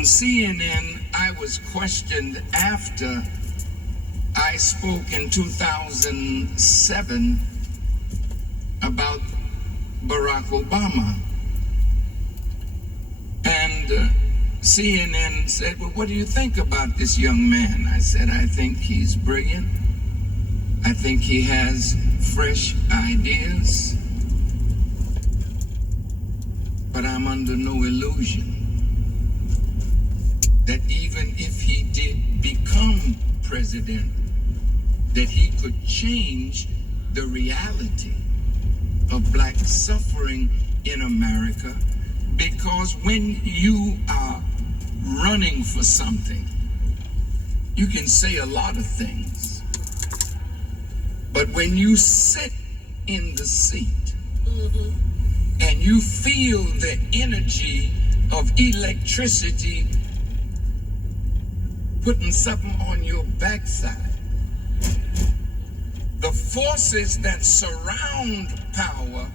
On CNN, I was questioned after I spoke in 2007 about Barack Obama. And CNN said, well, what do you think about this young man? I said, I think he's brilliant. I think he has fresh ideas. But I'm under no illusion that even if he did become president, that he could change the reality of black suffering in America. Because when you are running for something, you can say a lot of things. But when you sit in the seat and you feel the energy of electricity putting something on your backside, the forces that surround power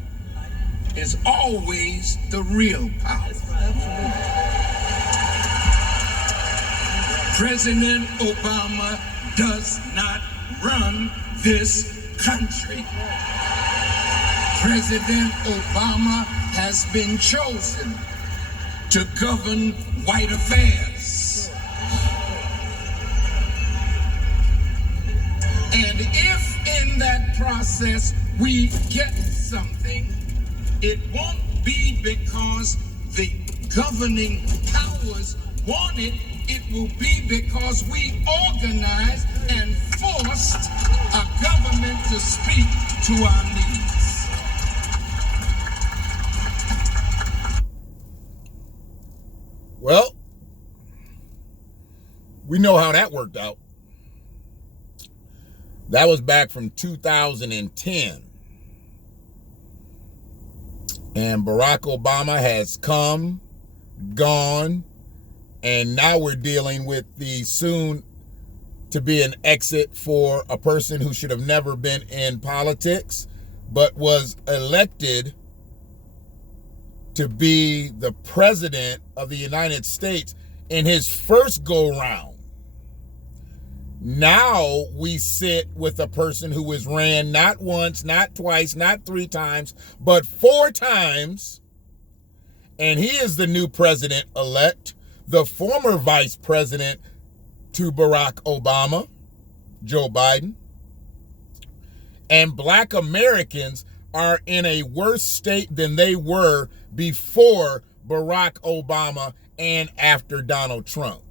is always the real power. President Obama does not run this country. President Obama has been chosen to govern white affairs. And if in that process we get something, it won't be because the governing powers want it. It will be because we organized and forced a government to speak to our needs. Well, we know how that worked out. That was back from 2010. And Barack Obama has come, gone, and now we're dealing with the soon to be an exit for a person who should have never been in politics, but was elected to be the president of the United States in his first go round. Now we sit with a person who was ran not once, not twice, not 3 times, but 4 times. And he is the new president-elect, the former vice president to Barack Obama, Joe Biden. And black Americans are in a worse state than they were before Barack Obama and after Donald Trump.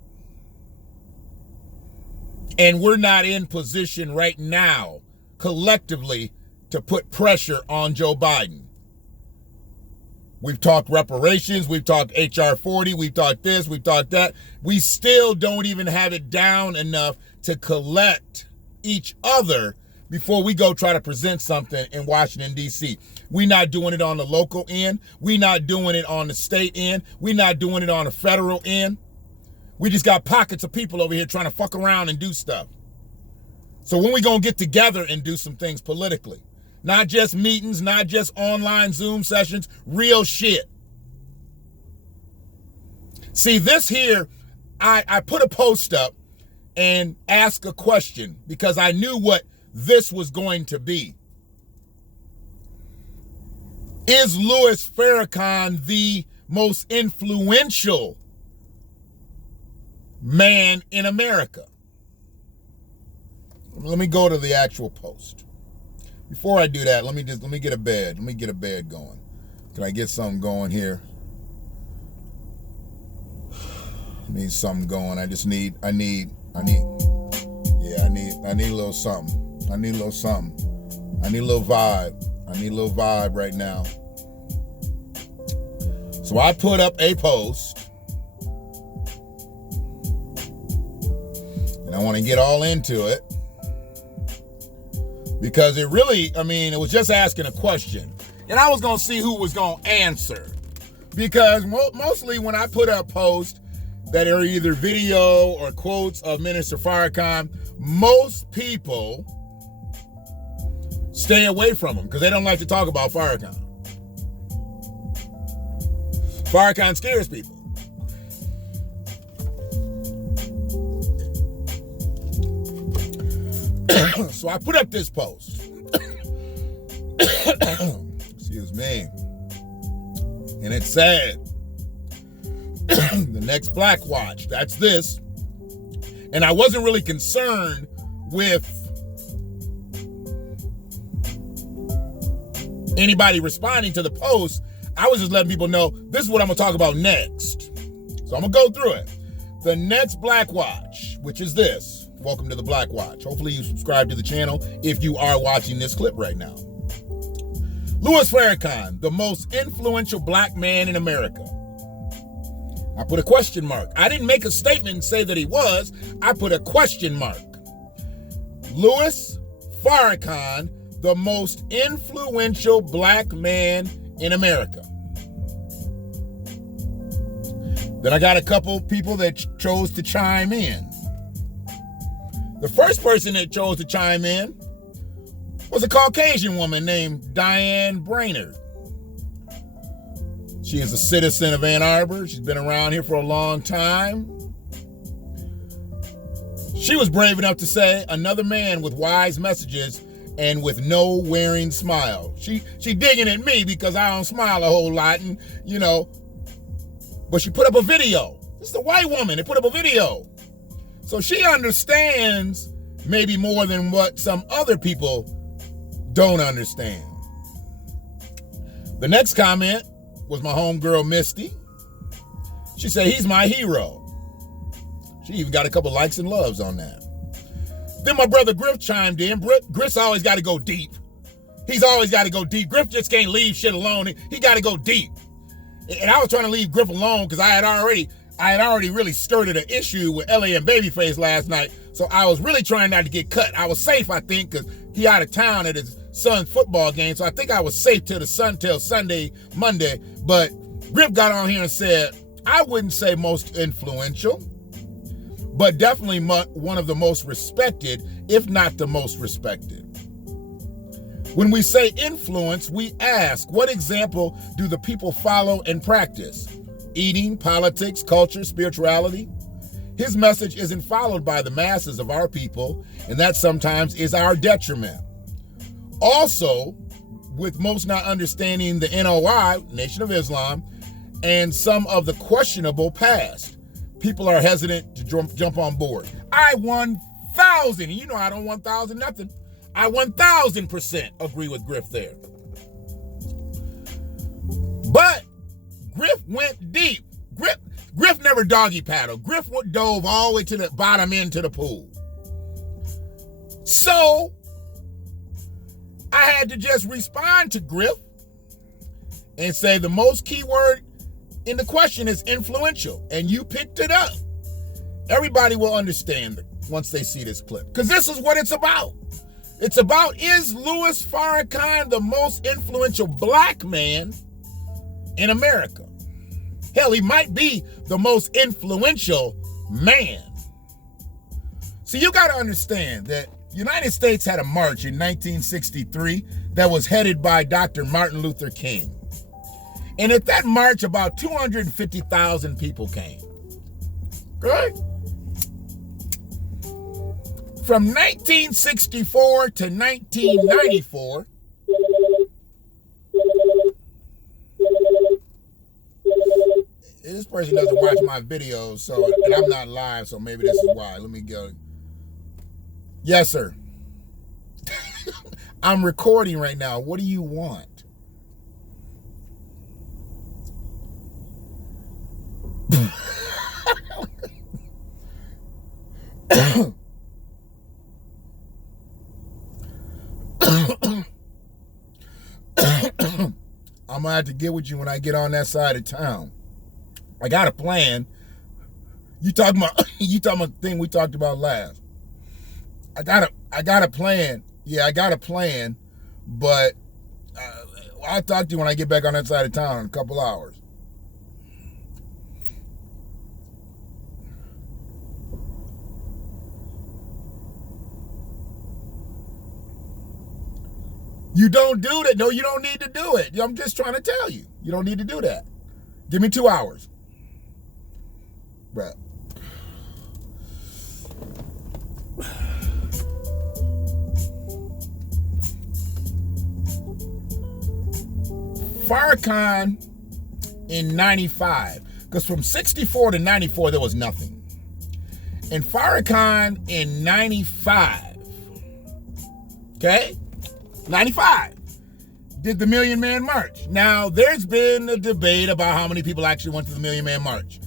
And we're not in position right now, collectively, to put pressure on Joe Biden. We've talked reparations, we've talked HR 40, we've talked this, we've talked that. We still don't even have it down enough to collect each other before we go try to present something in Washington, D.C. We're not doing it on the local end. We're not doing it on the state end. We're not doing it on the federal end. We just got pockets of people over here trying to fuck around and do stuff. So when we gonna get together and do some things politically? Not just meetings, not just online Zoom sessions, real shit. See, this here, I put a post up and asked a question because I knew what this was going to be. Is Louis Farrakhan the most influential man in America? Let me go to the actual post. Before I do that, let me get a bed. Let me get a bed going. Can I get something going here? I need something going. I need a little something. I need a little something. I need a little vibe. I need a little vibe right now. So I put up a post. And I want to get all into it. Because it really, it was just asking a question. And I was going to see who was going to answer. Because mostly when I put up posts that are either video or quotes of Minister Farrakhan, most people stay away from them because they don't like to talk about Farrakhan. Farrakhan scares people. So I put up this post. Excuse me. And it said, the next BlackWatch, that's this. And I wasn't really concerned with anybody responding to the post. I was just letting people know this is what I'm gonna talk about next. So I'm gonna go through it. The next BlackWatch, which is this. Welcome to the BlackWatch. Hopefully you subscribe to the channel if you are watching this clip right now. Louis Farrakhan, the most influential black man in America. I put a question mark. I didn't make a statement and say that he was. I put a question mark. Louis Farrakhan, the most influential black man in America. Then I got a couple people that chose to chime in. The first person that chose to chime in was a Caucasian woman named Diane Brainerd. She is a citizen of Ann Arbor. She's been around here for a long time. She was brave enough to say, another man with wise messages and with no wearing smile. She digging at me because I don't smile a whole lot, and but she put up a video. This is a white woman that put up a video. So she understands maybe more than what some other people don't understand. The next comment was my homegirl Misty. She said, he's my hero. She even got a couple likes and loves on that. Then my brother Griff chimed in. Griff's always got to go deep. He's always got to go deep. Griff just can't leave shit alone. He got to go deep. And I was trying to leave Griff alone because I had already really skirted an issue with LA and Babyface last night. So I was really trying not to get cut. I was safe, I think, because he out of town at his son's football game. So I think I was safe till Sunday, Monday. But Griff got on here and said, I wouldn't say most influential, but definitely one of the most respected, if not the most respected. When we say influence, we ask, what example do the people follow and practice? Eating, politics, culture, spirituality? His message isn't followed by the masses of our people, and that sometimes is our detriment. Also, with most not understanding the NOI, Nation of Islam, and some of the questionable past, people are hesitant to jump on board. I 1,000, you know I don't 1,000 nothing. I 1,000% agree with Griff there. But Griff went deep. Griff never doggy paddled. Griff dove all the way to the bottom into the pool. So I had to just respond to Griff and say the most key word in the question is influential, and you picked it up. Everybody will understand it once they see this clip, because this is what it's about. It's about, is Louis Farrakhan the most influential black man in America? Hell, he might be the most influential man. So you got to understand that the United States had a march in 1963 that was headed by Dr. Martin Luther King. And at that march, about 250,000 people came. Right? From 1964 to 1994, this person doesn't watch my videos, so, and I'm not live, so maybe this is why. Let me go. Yes, sir. I'm recording right now. What do you want? I'm gonna have to get with you when I get on that side of town. I got a plan. You talking about the thing we talked about last. I got a plan. Yeah, I got a plan, but I'll talk to you when I get back on that side of town in a couple hours. You don't do that. No, you don't need to do it. I'm just trying to tell you. You don't need to do that. Give me 2 hours. Right. Farrakhan in 95, because from 64 to 94, there was nothing. And Farrakhan in 95, okay, 95, did the Million Man March. Now, there's been a debate about how many people actually went to the Million Man March.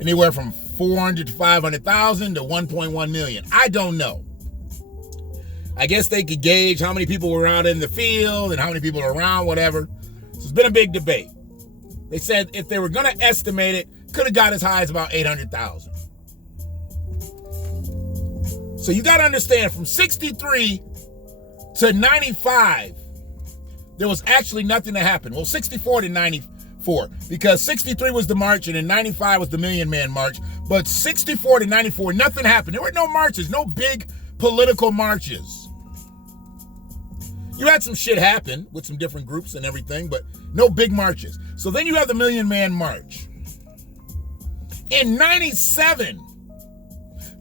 Anywhere from 400 to 500,000 to 1.1 million. I don't know. I guess they could gauge how many people were out in the field and how many people were around, whatever. So it's been a big debate. They said if they were going to estimate it, could have got as high as about 800,000. So you got to understand, from 63 to 95, there was actually nothing that happened. Well, 64 to 94, because 63 was the march and then 95 was the Million Man March. But 64 to 94, nothing happened. There were no marches, no big political marches. You had some shit happen with some different groups and everything, but no big marches. So then you have the Million Man March. In 97,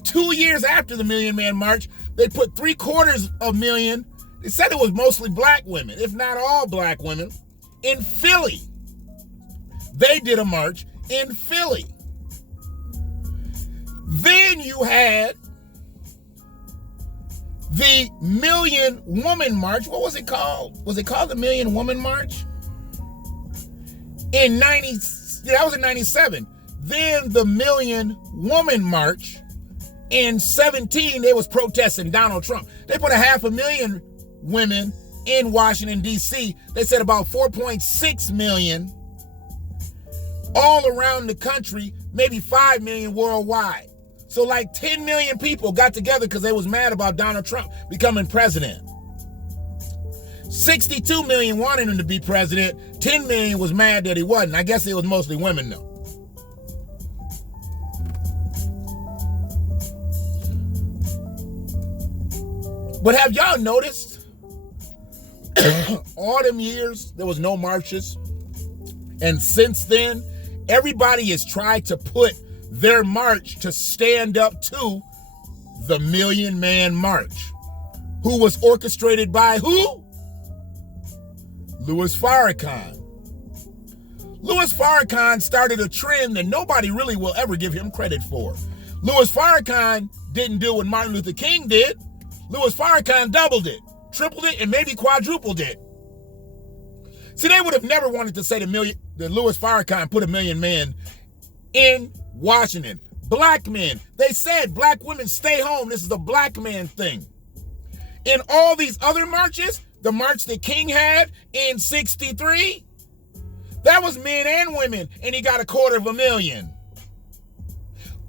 2 years after the Million Man March, they put 750,000, they said it was mostly black women, if not all black women, in Philly. They did a march in Philly. Then you had the Million Woman March. What was it called? Was it called the Million Woman March? That was in 97. Then the Million Woman March in 17, they was protesting Donald Trump. They put 500,000 women in Washington, D.C. They said about 4.6 million all around the country, maybe 5 million worldwide. So like 10 million people got together because they was mad about Donald Trump becoming president. 62 million wanted him to be president. 10 million was mad that he wasn't. I guess it was mostly women though. But have y'all noticed all them years there was no marches? And since then, everybody has tried to put their march to stand up to the Million Man March, who was orchestrated by who? Louis Farrakhan. Louis Farrakhan started a trend that nobody really will ever give him credit for. Louis Farrakhan didn't do what Martin Luther King did. Louis Farrakhan doubled it, tripled it, and maybe quadrupled it. See, they would have never wanted to say that Louis Farrakhan put 1 million men in Washington. Black men. They said black women stay home. This is a black man thing. In all these other marches, the march that King had in 63, that was men and women, and he got 250,000.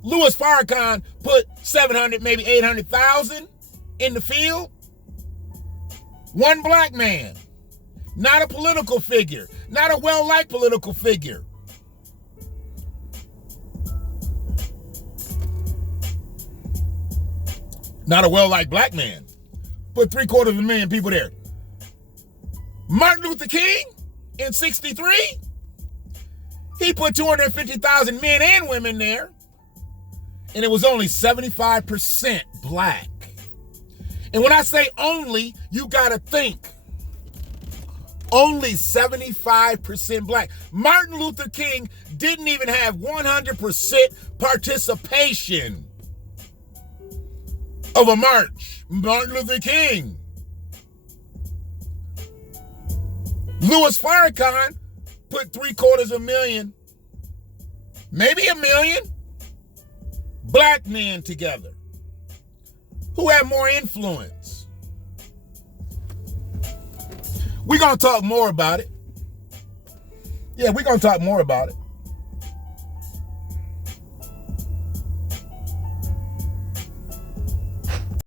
Louis Farrakhan put 700, maybe 800,000 in the field. One black man. Not a political figure. Not a well-liked political figure. Not a well-liked black man. Put 750,000 people there. Martin Luther King in 63, he put 250,000 men and women there. And it was only 75% black. And when I say only, you gotta think. Only 75% black. Martin Luther King didn't even have 100% participation of a march. Martin Luther King. Louis Farrakhan put 750,000, maybe 1 million, black men together. Who had more influence? We're going to talk more about it. Yeah, we're going to talk more about it.